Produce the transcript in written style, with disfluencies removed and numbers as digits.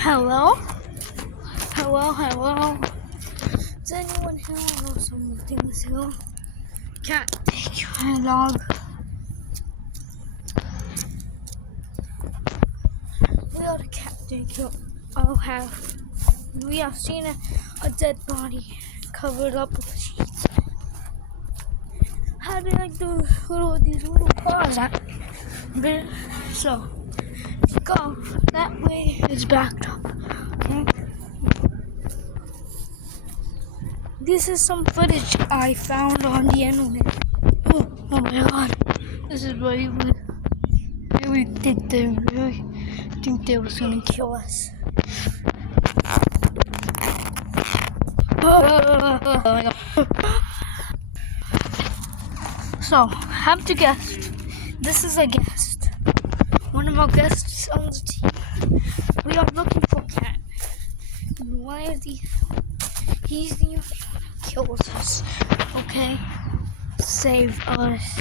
Hello? Hello, hello. Does anyone here know something's here? Cat, take your dog. We are the cat daycare. We have seen a dead body covered up with sheets. How do like these little paws at? So, go. That way is backed up. Okay? This is some footage I found on the internet. Oh my god. This is really weird. Really think they was gonna kill us. So, have to guess. This is a guest. One of our guests on the team. We are looking for Cat. And why is he's the only one who kills us. Okay? Save us.